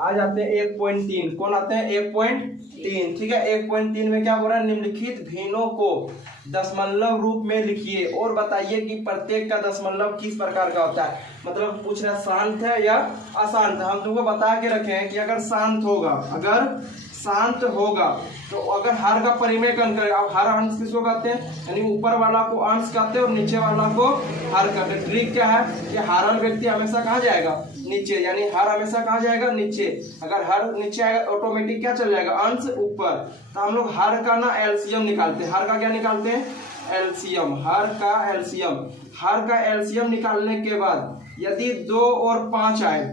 आ जाते हैं 1.3। कौन आते हैं? 1.3। ठीक है, 1.3 में क्या हो रहा है? निम्नलिखित भिन्नों को दशमलव रूप में लिखिए और बताइए कि प्रत्येक का दशमलव किस प्रकार का होता है। मतलब पूछ रहा है शांत है या अशांत। हम तुमको बता के रखे हैं कि अगर शांत होगा तो अगर हर का परिमेय का अंक करेगा। अब हर अंश किसको कहते हैं? यानी ऊपर वाला को अंश कहते हैं और नीचे वाला को हर कहते हैं। ट्रिक क्या है कि हरल व्यक्ति हमेशा कहाँ जाएगा? नीचे, यानी हर हमेशा कहाँ जाएगा? नीचे। अगर हर नीचे आएगा ऑटोमेटिक क्या चल जाएगा? अंश ऊपर। तो हम लोग हर का ना एलसीएम निकालते हैं। हर का क्या निकालते हैं? एलसीएम। हर का एलसीएम निकालने के बाद यदि 2 और 5 आए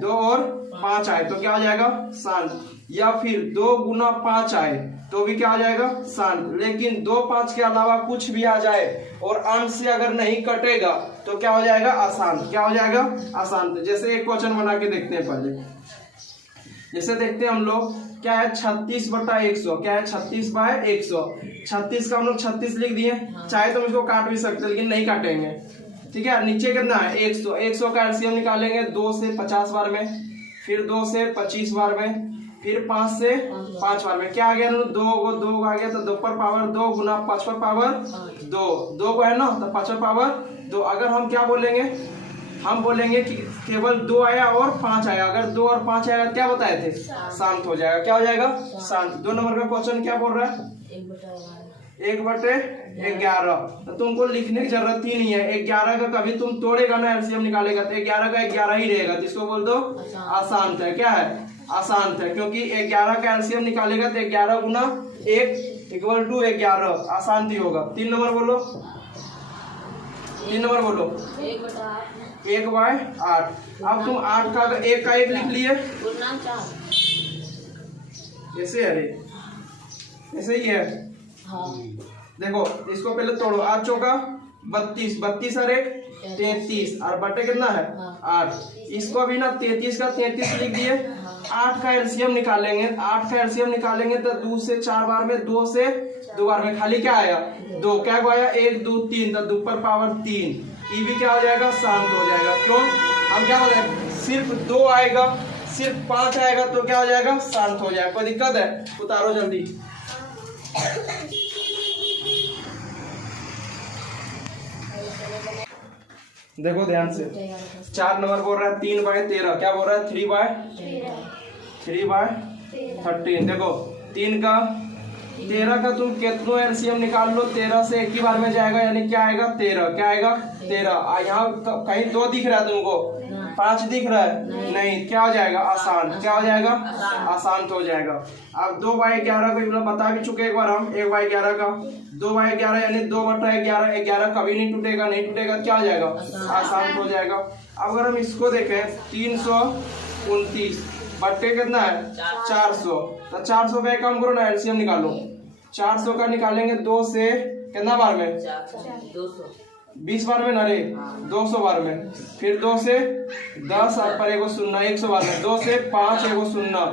तो क्या हो जाएगा? शांत। या फिर 2 गुना 5 आए तो भी क्या आ जाएगा? शांत। लेकिन 2 5 के अलावा कुछ भी आ जाए और अंश से अगर नहीं कटेगा तो क्या हो जाएगा? अशांत। क्या हो जाएगा? अशांत। जैसे एक क्वेश्चन बना के देखते हैं पहले। जैसे देखते हैं हम लोग क्या है? 36/100। क्या है? 36/100। 36 का हम लोग 36 लिख दिए। चाहे तो हम इसको काट भी सकते लेकिन नहीं काटेंगे। ठीक है, नीचे कितना है? 100। 100 का एलसीएम निकालेंगे 2 से 50 बार में, फिर 2 से 25 बार में, फिर 5 से 5 बार में। क्या आ गया? 2 आ गया तो 2 पर पावर 2 गुना 5 पर पावर 2 को है ना, तो 5 पर पावर 2। अगर हम क्या बोलेंगे? हम बोलेंगे कि केवल 2 आया और 5 आया। अगर 2 और 5 आया क्या बताए थे? शांत हो जाएगा। क्या हो जाएगा? शांत। 2 नंबर का क्वेश्चन क्या बोल रहा है? 1/11। तो तुमको लिखने की जरूरत ही नहीं है। 11 का कभी तुम तोड़ेगा ना एलसीएम निकालेगा तो 11 का 11 ही रहेगा। जिसको बोल दो अशांत है। क्या है? अशांत है, क्योंकि 11 का एलसीएम निकालेगा तो 11 गुना 1 = 11। अशांत ही होगा। 3 नंबर बोलो। 1/8। अब तुम 8 का 1 का 1 लिख लिए ऐसे। अरे ऐसे ही है। देखो इसको पहले तोड़ो। 8 चौका 32, 32 और 1 33 और बटे कितना है? 8। इसको भी ना 33 का 33 लिख दिए। 8 का एलसीएम निकालेंगे। 8 का एलसीएम निकालेंगे तो 2 से 4 बार में, 2 से 2 बार में खाली क्या आया? 2। क्या आया? 1 2 3 तो 2 पर पावर 3। ये भी क्या हो जाएगा? शांत हो जाएगा। क्यों? हम क्या बताए? सिर्फ 2 आएगा, सिर्फ 5 आएगा तो क्या हो जाएगा? शांत हो जाएगा। कोई दिक्कत है? उतारो जल्दी। देखो ध्यान से। 4 नंबर बोल रहा है 3/13। क्या बोल रहा है? 3/13। देखो 3 का 13 का तुम कितनों एलसीएम निकाल लो 13 से एक ही बार में जाएगा, यानी क्या आएगा? 13। क्या आएगा? 13। यहाँ कहीं 2 दिख रहा है तुमको? 5 दिख रहा है? नहीं। क्या हो जाएगा? अशांत। क्या हो जाएगा? अशांत हो जाएगा। अब 2/11 को बता भी चुके एक बार हम। 1/11 का 2/11 यानी 2/11। 11 कभी नहीं टूटेगा। क्या हो जाएगा? अशांत हो जाएगा। अब अगर हम इसको देखें 329 बट्टे कितना है? 400। तो 400 का एक काम करो ना, एलसीएम निकालो। 400 का निकालेंगे 2 से कितना बार में? 20 बार में ना रे, 200 बार में। फिर 2 से 10 और पर 1 शून्य 100 बार में। 2 से 5 1 शून्य,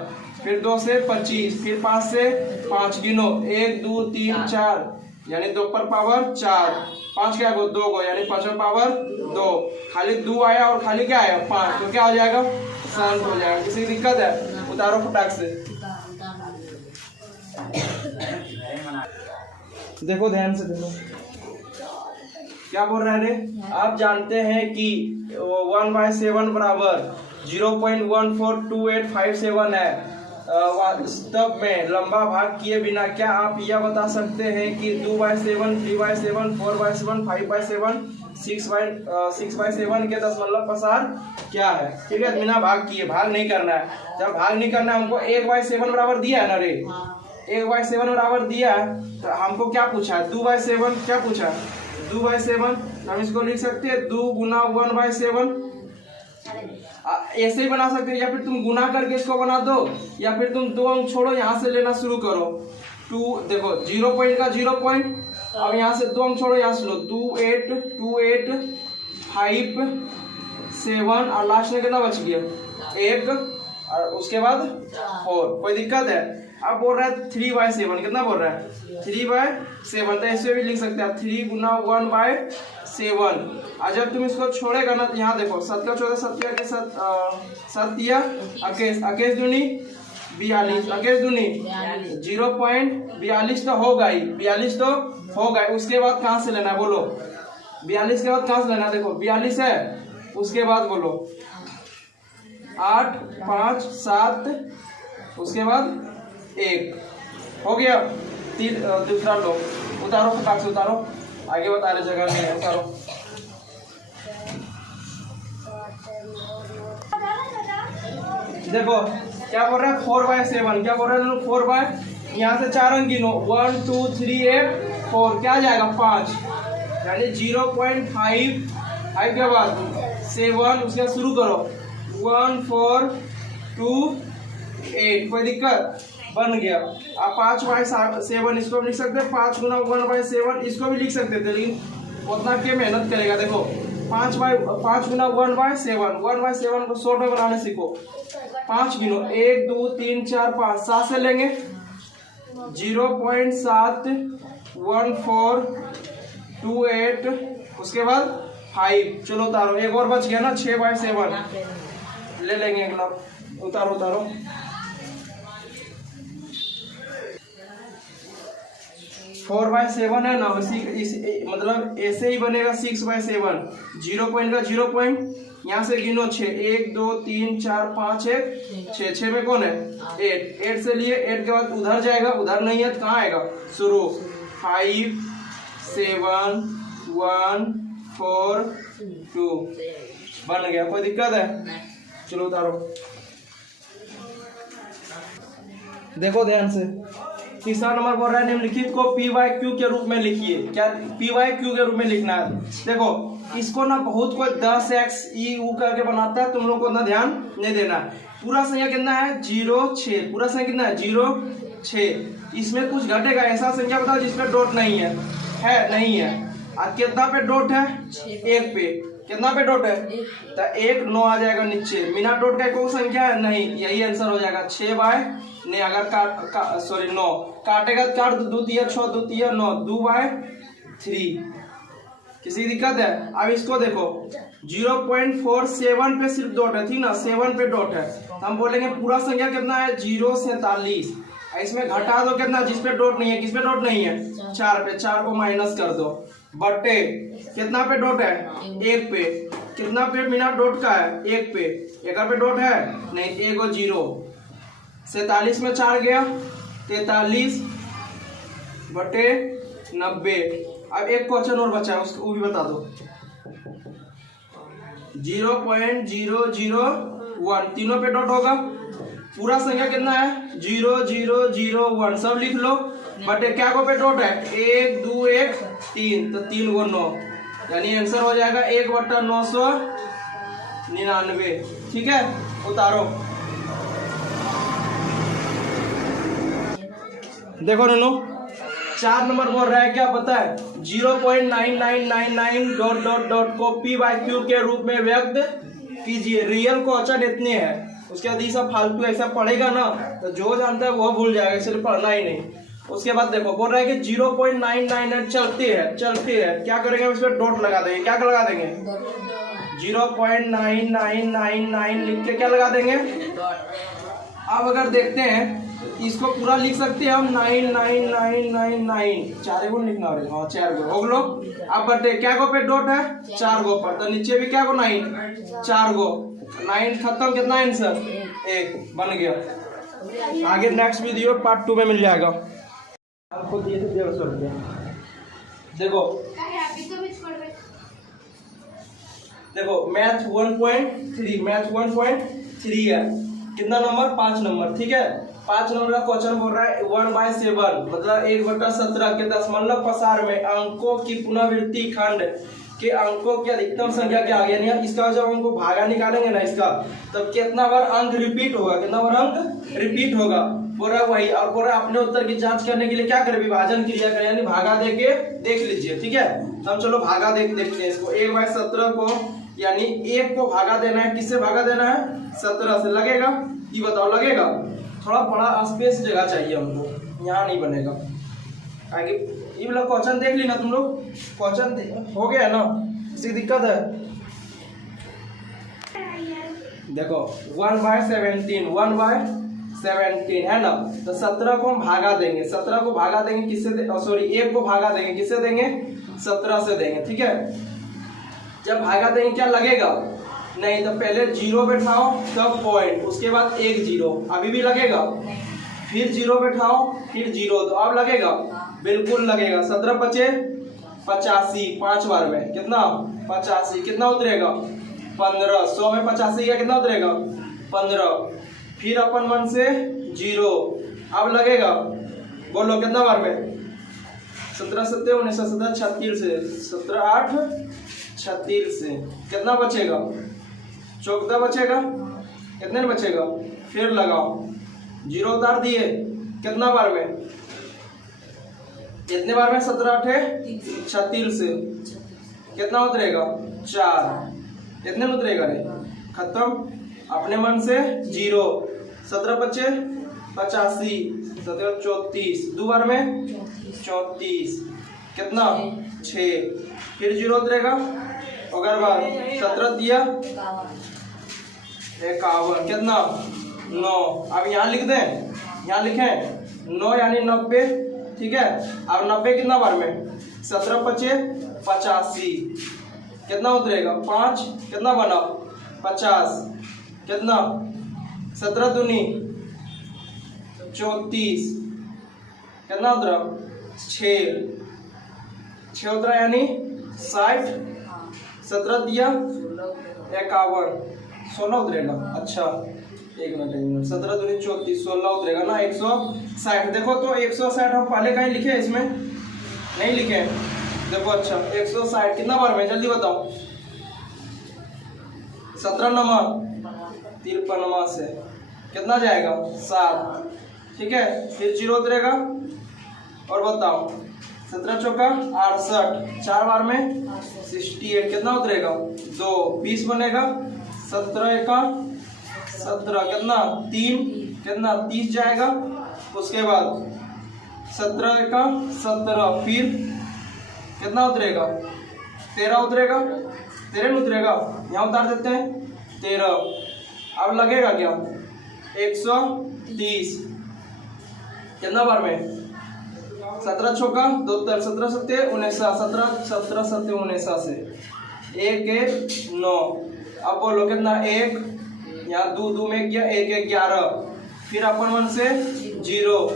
फिर 2 से 25, फिर 5 से 5 गिनो 1 2 3 4 यानी 2 पर पावर 4। 5 क्या गो? 2 गो, यानी 5 पर पावर 2। खाली 2 आया और खाली क्या आया? 5। तो क्या हो जाएगा? शांत हो जाएगा। किसी की दिक्कत है? उतारो फटाक से। देखो ध्यान से देखो क्या बोल रहा है रे? आप जानते हैं कि 1/7 बराबर 0.142857 है। वास्तव में लंबा भाग किए बिना क्या आप यह बता सकते हैं कि 2/7, 3/7, 4/7, 5/7, 6/7 के दशमलव प्रसार क्या है? ठीक है, बिना भाग किए। भाग नहीं करना है। जब भाग नहीं करना है हमको 1/7 बराबर दिया है ना रे? 1/7 बराबर दिया है तो हमको क्या पूछा है? 2/7 क्या पूछा? 2/7। हम इसको लिख सकते हैं 2 गुना 1/7। ऐसे ही बना सकते हो, या फिर तुम गुना करके इसको बना दो, या फिर तुम 2 अंक छोड़ो, यहाँ से लेना शुरू करो। 2 देखो 0 पॉइंट का 0 पॉइंट। अब यहाँ से 2 अंक छोड़ो, यहाँ से लो 2 8 2 8 5 7 और लास्ट में कितना बच गया? 1 और उसके बाद 4। कोई दिक्कत है? अब बोल रहा है 3/7। कितना बोल रहा है? 3/7। तो ऐसे भी लिख सकते हैं 3 गुना 1/7 7। और जब तुम इसको छोड़ेगा ना तो यहाँ देखो 7 का 14 7 के 7 दिया 21 दूनी 42 21 दूनी 0.42 तो होगा ही 42 तो होगा। उसके बाद कहाँ से लेना है बोलो? 42 के बाद कहाँ से लेना है? देखो 42 है, उसके बाद बोलो 8 5 7, उसके बाद 1 हो गया। दूसरा लो, उतारो फटाक से उतारो, आगे बता रहे जगह नहीं है, उतारो। देखो क्या बोल रहा है 4/7, क्या बोल रहा है 4 यहाँ से 4 अंक गिनो 1 2 3 8 4, क्या जाएगा 5, यानी 0.5 के बाद 7, उसके बाद शुरू करो 1 4 2 8, कोई दिक्कत? बन गया। आप 5/7 इसको भी लिख सकते हैं, 5 गुना 1/7 इसको भी लिख सकते थे, लेकिन उतना क्या मेहनत करेगा। देखो 5 गुना 1/7 को शॉर्ट में बनाने सीखो। 5 गिनो 1 2 3 4 5, 7 से लेंगे 0.71428, उसके बाद 5। चलो उतारो, एक और बच गया ना 6/7 ले लेंगे अगला, उतारो 4/7 है ना, मतलब ऐसे ही बनेगा 6/7। 0 पॉइंट का 0 पॉइंट यहाँ से गिनो 6 1 2 3 4 5 1 6 में कौन है 8 से लिए 8 के बाद उधर जाएगा, उधर नहीं है तो कहाँ आएगा शुरू 5 7 1 4 2 बन गया। कोई दिक्कत है? चलो उतारो। देखो ध्यान से, तीसरा नंबर बोल रहा है निम्नलिखित को PYQ के रूप में लिखिए। क्या PYQ के रूप में लिखना है? देखो इसको ना बहुत कोई 10x ई ऊ करके बनाता है, तुम लोग को ना ध्यान नहीं देना। पूरा संख्या कितना है 0 6, पूरा संख्या कितना है 0 6। इसमें कुछ घटेगा, ऐसा संख्या बताओ जिसमें डॉट नहीं है नहीं है। और कितना पे डॉट है 1 पे, कितना पे डॉट है तो 1 9 आ जाएगा नीचे। बिना डॉट का कोई संख्या है नहीं, यही आंसर हो जाएगा 6/नहीं, अगर सॉरी 9 काटेगा तो काट 2 3 6 2 3 9 2/3। किसी दिक्कत है? अब इसको देखो 0.47 पे सिर्फ डॉट है, ठीक ना, 7 पे डॉट है, तो हम बोलेंगे पूरा संख्या कितना है 0 से 43। इसमें घटा दो कितना जिसपे डॉट नहीं है, किस पे डॉट नहीं है 4 पे, 4 को माइनस कर दो बटे कितना पे डॉट है 1 पे, कितना पे बिना डॉट का है 1 पे, 1 पे डॉट है नहीं, 1 और 0 47 में 4 गया 43 बटे 90। अब एक क्वेश्चन और बचा है, उसको वो भी बता दो। 0.001 तीनों पे डॉट होगा, पूरा संख्या कितना है 0 0 0 1, सब लिख लो बटे क्या को पे डॉट है 1 2 1 3, तो 3 को 9, यानी आंसर हो जाएगा 1/999। ठीक है, उतारो। देखो नोनो 4 नंबर बोल रहा है क्या पता है 0.9999 डॉट को PYQ के रूप में व्यक्त कीजिए। रियल क्वेश्चन इतने हैं, उसके बाद ये सब फालतू ऐसा पढ़ेगा ना तो जो जानता है वो भूल जाएगा, इसलिए पढ़ना ही नहीं। उसके बाद देखो बोल रहा है कि 0.998 चलती है, क्या करेंगे इसमें डॉट लगा देंगे। क्या लगा देंगे 0.9999 लिख के क्या लगा देंगे। अब अगर देखते हैं इसको पूरा लिख सकते हैं हम 99999, 4 गुण लिखना है, हाँ 4 गुण हो लो। अब बटे क्या को पे डॉट है 4 गो पर, तो नीचे भी क्या को 9 4 गो 9 खत्म, कितना आंसर 1 बन गया। आगे नेक्स्ट वीडियो पार्ट 2 में मिल जाएगा। आपको दिए थे 150 रुपये। देखो मैथ 1.3 है, कितना नंबर 5 नंबर, ठीक है। 5 नंबर का क्वेश्चन बोल रहा है 1/7 मतलब 1/17 के दशमलव प्रसार में अंकों की पुनरावृत्ति खंड के अंकों की अधिकतम संख्या क्या आ गया। इसका जब हमको भागा निकालेंगे ना इसका, तब कितना बार अंक रिपीट होगा, कितना बार अंक रिपीट होगा बोल रहा है वही। और बोल रहा है अपने उत्तर की जांच करने के लिए क्या करें, विभाजन क्रिया करें, यानी भागा दे के देख लीजिए। ठीक है, तो हम चलो भागा देखते हैं इसको। 1/17 को यानी 1 को भागा देना है, किससे भागा देना है 17 से। लगेगा ये बताओ, लगेगा? थोड़ा बड़ा स्पेस जगह चाहिए हमको, यहाँ नहीं बनेगा। आगे ये वाला क्वेश्चन देख ली ना तुम लोग, क्वेश्चन हो गया ना, किसी दिक्कत है? देखो 1/17 है ना, तो 17 को हम भागा देंगे, 17 को भागा देंगे किससे, सॉरी 1 को भागा देंगे किससे देंगे, 17 से देंगे, ठीक है। जब भागा देंगे क्या लगेगा, नहीं, तो पहले 0 बैठाओ तब पॉइंट, उसके बाद 1 0, अभी भी लगेगा, फिर 0 बैठाओ फिर 0, तो अब लगेगा, बिल्कुल लगेगा। 17 बचे 85, 5 बार में कितना 85, कितना उतरेगा 15, 100 में 85 का कितना उतरेगा 15, फिर अपन मन से 0, अब लगेगा, बोलो कितना बार में, 17 7 19 17 36 से, 17 8 36 से कितना बचेगा 14 बचेगा, कितने में बचेगा, फिर लगाओ, 0 उतार दिए, कितना बार में, कितने बार में, 17 8 36 से कितना उतरेगा 4, कितने में उतरेगा रे, खत्म, अपने मन से 0, 17 बचे 85, 17 34, 2 बार में 34, कितना 6, फिर 0 उतरेगा, अगर बार 17 दिया 51, कितना 9, अब यहाँ लिख दें, यहाँ लिखें 9 यानी 90, ठीक है। अब 90 कितना बार में, 17 बचे 85, कितना उतरेगा 5, कितना बना 50, कितना 17 दूनी 34, कितना उतरा 6 उतरा यानी 60, 17 दिया 51, 16 उतरेगा, अच्छा एक मिनट 17 दूनी 34, 16 उतरेगा ना 160। देखो तो 160 हम पहले कहीं लिखे, इसमें नहीं लिखे, देखो अच्छा 160 कितना बार में, जल्दी बताओ, 17 नंबर 53 से कितना जाएगा 7, ठीक है, फिर 0 उतरेगा, और बताओ 17 चौका 68, 4 बार में 68, कितना उतरेगा 2, 20 बनेगा, 17 एका 17, कितना 3, कितना 30 जाएगा, उसके बाद 17 एका 17, फिर कितना उतरेगा 13 उतरेगा, 13 उतरेगा, यहाँ उतार देते हैं 13, अब लगेगा क्या 130, कितना बार में, 17 चौका 2, 17 7 19, 17 7 19 से 1 1 9, अब बोलो कितना 1, यहाँ 2 2 में गया 1 1 11, फिर अपन मन से 0,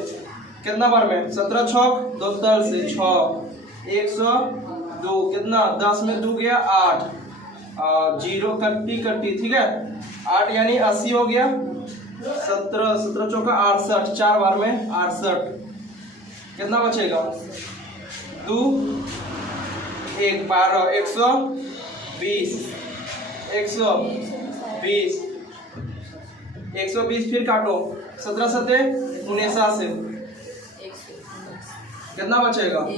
कितना बार में, 17 छौक 2 से 6, 102, कितना 10 में 2 गया 8, 0 कट्टी, ठीक है, 8 यानी 80 हो गया, 17 चौका 68, 4 बार में 68, कितना बचेगा 2 1 12, 120, 120, फिर काटो 17 7 19 से कितना बचेगा 1,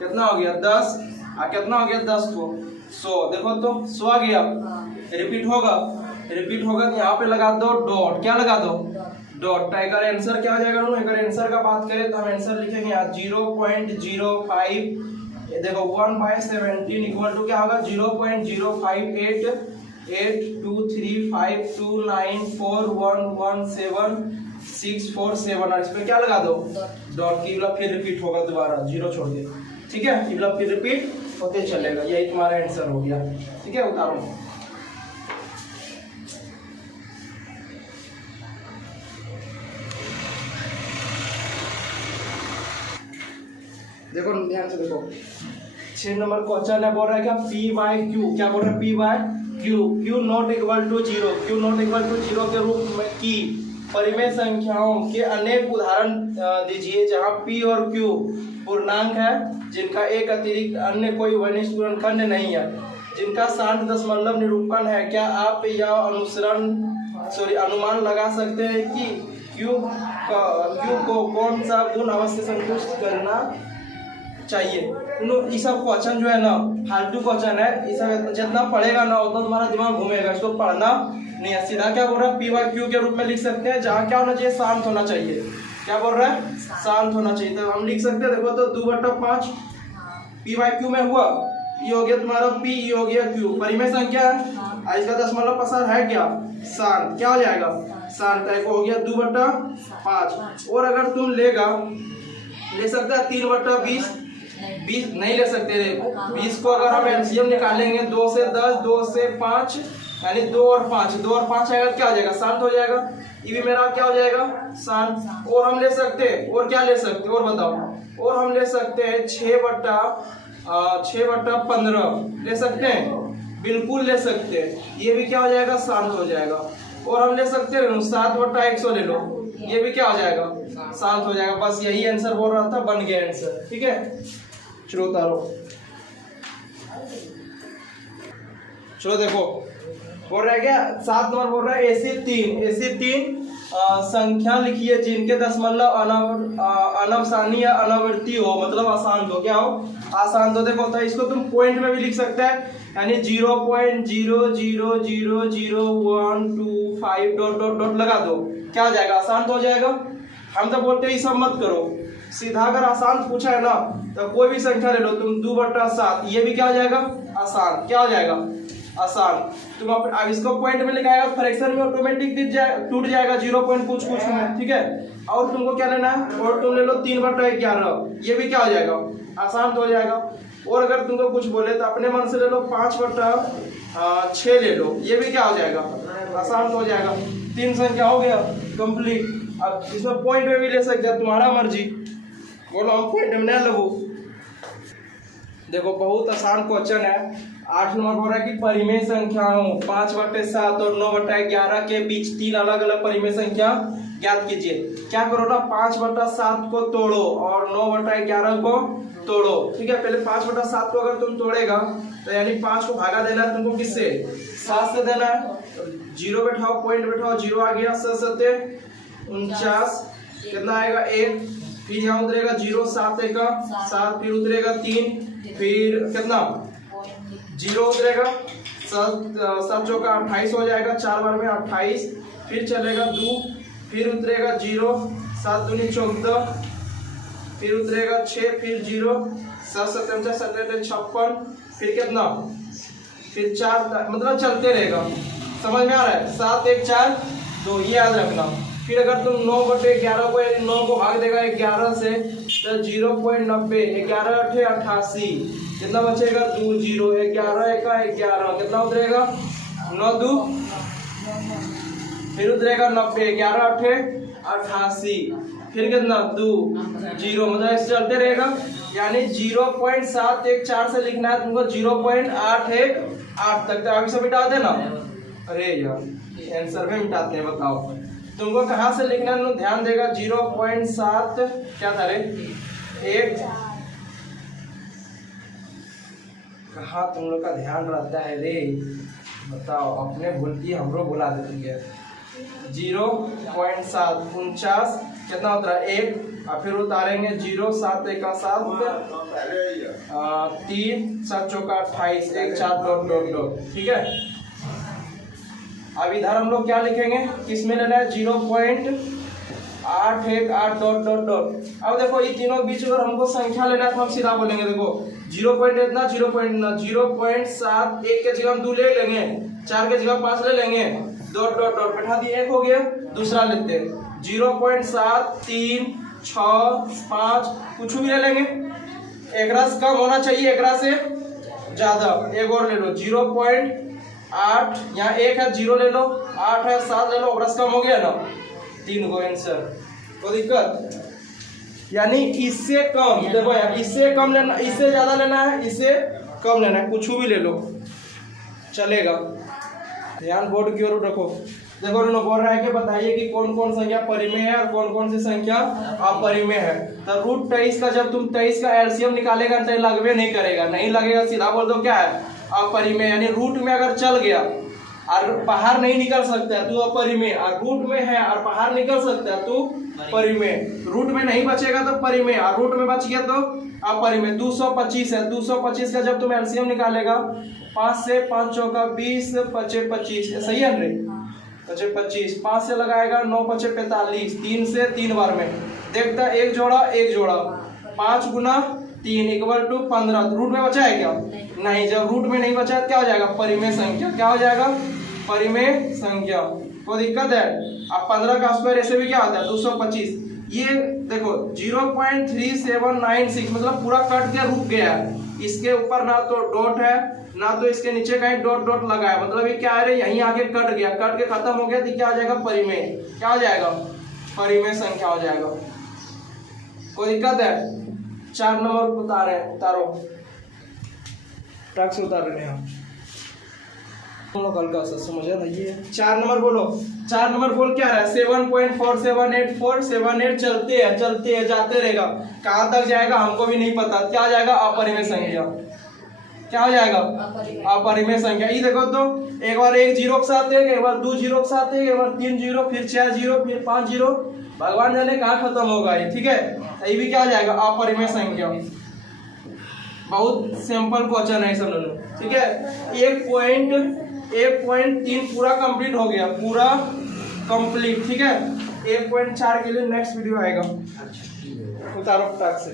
कितना हो गया 10, कितना हो गया 10 को 100, देखो तो 100 आ गया, रिपीट होगा तो यहाँ पे लगा दो डॉट, क्या लगा दो डॉट, टाइगर आंसर क्या हो जाएगा, अगर आंसर का बात करें तो हम आंसर लिखेंगे यहाँ 0.05, देखो 1/17 इक्वल टू क्या होगा 0.05882394117 और इस पे क्या लगा दो डॉट, की फिर रिपीट होगा दोबारा 0 छोड़ के, ठीक है, फिर रिपीट होते चलेगा, यही तुम्हारा आंसर हो गया, ठीक है, उतारो। देखो ध्यान से देखो, 6 नंबर क्वेश्चन है, बोल रहा है क्या P/Q, क्या बोल रहा है P/Q नॉट इक्वल टू 0 के रूप में की परिमेय संख्याओं के अनेक उदाहरण दीजिए जहां P और Q पूर्णांक है, जिनका एक अतिरिक्त अन्य कोई वनिष्ठ पूर्णखंड नहीं है, जिनका शांत दशमलव निरूपण है। क्या आप यह अनुमान लगा सकते हैं कि Q को कौन सा गुण अवश्य संतुष्ट करना चाहिए। ये सब क्वेश्चन जो है ना फालतू क्वेश्चन है, ये सब जितना पढ़ेगा ना उतना तुम्हारा दिमाग घूमेगा, इसको पढ़ना नहीं है। सीधा क्या बोल रहा है P/Q के रूप में लिख सकते हैं, जहाँ क्या होना चाहिए शांत होना चाहिए, क्या बोल रहा है, शांत होना चाहिए। तो हम लिख सकते हैं, देखो तो 2/5 p/q में हुआ, ये हो गया तुम्हारा p, ये हो गया q, परिमेय संख्या है, इसका दशमलव पसार है क्या, शांत, क्या हो जाएगा, शांत। हो गया 2/5। और अगर तुम ले सकते हैं 3/20, 20 नहीं ले सकते रे, 20 को अगर हम एलसीएम निकालेंगे 2 से 10, 2 से 5, यानी 2 और 5 आएगा, क्या हो जाएगा, शांत हो जाएगा। ये भी मेरा क्या हो जाएगा, शांत। और हम ले सकते हैं, और क्या ले सकते हैं, और बताओ, और हम ले सकते हैं 6/15 ले सकते हैं, बिल्कुल ले सकते हैं, ये भी क्या हो जाएगा, शांत हो जाएगा। और हम ले सकते हैं 7/100 ले लो, ये भी क्या हो जाएगा, शांत हो जाएगा। बस यही आंसर बोल रहा था, बन गया आंसर, ठीक है। चलो उतारो, चलो देखो बोल रहा है क्या, 7 नंबर बोल रहा है ऐसी तीन संख्या लिखिए जिनके दशमलव अनवसानी या अनावर्ती हो, मतलब आसान हो, क्या हो, आसान। तो देखो तो इसको तुम पॉइंट में भी लिख सकते हैं, यानी 0.0000125 डॉट डॉट डॉट लगा दो, क्या हो जाएगा, आसान तो हो जाएगा। हम तो बोलते हैं ये सब मत करो, सीधा अगर आसान पूछा है ना तो कोई भी संख्या ले लो तुम, 2/7, ये भी क्या हो जाएगा, आसान, क्या हो जाएगा, आसान। तुम अब इसको पॉइंट में लिखाएगा, फ्रैक्शन में ऑटोमेटिक टूट जाएगा 0 पॉइंट कुछ में, ठीक है। और तुमको क्या लेना है, और तुम ले लो 3/11, ये भी क्या हो जाएगा, आसान तो हो जाएगा। और अगर तुमको कुछ बोले तो अपने मन से ले लो 5/6 ले लो, ये भी क्या हो जाएगा, आसान तो हो जाएगा। 3 संख्या हो गया कंप्लीट। अब इसमें पॉइंट में भी ले सकते हैं, तुम्हारा मर्जी, बोलो हम पॉइंट में नहीं लगो। देखो बहुत आसान क्वेश्चन है। 8 नंबर बोल रहा है कि परिमेय संख्याओं 5/7 और 9/11 के बीच 3 अलग अलग परिमेय संख्या ज्ञात कीजिए। क्या करो ना, 5/7 को तोड़ो और 9/11 को तोड़ो, ठीक है। पहले 5/7 को अगर तुम तोड़ेगा तो यानी 5 को भागा देना है तुमको, किससे, 7 से देना है। 0 बैठाओ, पॉइंट बैठाओ, 0 आ गया, 7 49, कितना आएगा 1, फिर यहाँ उतरेगा 0, 7 1 7, फिर उतरेगा 3, फिर कितना 0 उतरेगा, 7 चौका 28 हो जाएगा, 4 बार में 28, फिर चलेगा 2, फिर उतरेगा 0, 7 दूनी 14, फिर उतरेगा 6, फिर 0, 7 7 56, फिर कितना, फिर 4, मतलब चलते रहेगा, समझ में आ रहा है। 7 1 4 2, ये याद रखना। फिर अगर तुम 9/11 को, यानी 9 को भाग देगा 11 से तो 0.90, 11 8 88, कितना बचेगा 2 0, 11 1 11, कितना उतरेगा 9 2, फिर उतरेगा 90, 11 8 88, फिर कितना 2 0, मतलब ऐसे चलते रहेगा। यानी 0.714 से लिखना है तुमको 0.818 तक। तो अभी सब मिटा देना, अरे यार आंसर में मिटाते हैं, बताओ तुमको कहाँ से लिखना है, ध्यान देगा 0.7 क्या था रे 1, कहाँ तुम लोग का ध्यान रहता है रे, बताओ, अपने भूलती हमरो भुला देती है। 0.7 49, कितना होता है 1, और फिर उतारेंगे 0, 7 1 7, 3 7 चौका 28, 1 4 डॉट डॉट डॉट, ठीक है। अब इधर हम लोग क्या लिखेंगे, किसमें लेना है 0.818 डॉट डॉट डॉट। अब देखो ये तीनों बीच अगर हमको संख्या लेना है तो हम सीधा बोलेंगे, देखो 0.7 1 के जगह हम 2 ले लेंगे, 4 के जगह 5 ले लेंगे, डॉट डॉट डॉट बैठा दिए, 1 हो गया। दूसरा लेते हैं 0.7 3 6 5, कुछ भी ले लेंगे, एक रस कम होना चाहिए, एक रस से ज्यादा। एक और ले लो 0.8, यहाँ 1 है 0 ले लो, 8 है 7 ले लो, ब्रश कम हो गया ना, 3 को आंसर, कोई दिक्कत। यानी इससे कम, देखो यार इससे कम लेना, इससे ज्यादा लेना है, इससे कम लेना है, कुछ भी ले लो चलेगा। ध्यान बोर्ड की ओर रखो। देखो बोल रहा है कि बताइए कि कौन कौन संख्या परिमेय है और कौन कौन सी संख्या अपरिमेय है। तो √23 का जब तुम 23 का एलसीएम निकालेगा तो लगवे नहीं करेगा, नहीं लगेगा, सीधा बोल दो क्या है अपरिमेय। यानी रूट में अगर चल गया और बाहर नहीं निकल सकता है तू अपरिमेय, और रूट में है और बाहर निकल सकता है तू परिमेय। रूट में नहीं बचेगा तो परिमेय, और रूट में बच गया तो अपरिमेय। 225 है, 225 का जब तुम एलसीएम निकालेगा 5 से 5 चौका 20 5 25, सही है रे। पचे 25, 5 से लगाएगा 9 पचे 45, 3 से 3 बार में देखता एक जोड़ा 5 गुना 3 इक्वल टू 15। रूट में बचा है क्या? नहीं। जब रूट में नहीं बचा क्या हो जाएगा? परिमेय संख्या। क्या हो जाएगा? परिमेय संख्या। कोई दिक्कत है? अब 15 का स्क्वायर ऐसे भी क्या आता है? 225। ये देखो 0.3796 मतलब पूरा कट के रुक गया है। इसके ऊपर ना तो डॉट है ना तो इसके नीचे कहीं डॉट लगा है, मतलब ये क्या है, यहीं आगे कट गया, कट के खत्म हो गया तो क्या आ जाएगा? परिमेय। क्या हो जाएगा? परिमेय संख्या हो जाएगा। कोई दिक्कत है? 4 नंबर उतारो ट्रक से उतार रहे हैं हम लोग हल्का सा समझ रहा ये। 4 नंबर बोलो। 4 नंबर बोल क्या रहा है? 7.478478 चलते हैं जाते रहेगा। कहाँ तक जाएगा हमको भी नहीं पता। क्या आ जाएगा? अपरिमेय संख्या। क्या हो जाएगा? अपरिमेय संख्या। ये देखो तो एक बार 1 जीरो के साथ एक बार 2 जीरो के साथ एक बार 3 जीरो फिर 4 जीरो फिर 5 जीरो, भगवान जाने कहाँ खत्म होगा ये। ठीक है, ये भी क्या आ जाएगा? अपरिमेय संख्या। बहुत सिंपल क्वेश्चन है सब लोग। ठीक है, 1.3 पूरा कंप्लीट हो गया, पूरा कंप्लीट। ठीक है, 1.4 के लिए नेक्स्ट वीडियो आएगा। उतारो फटाक से।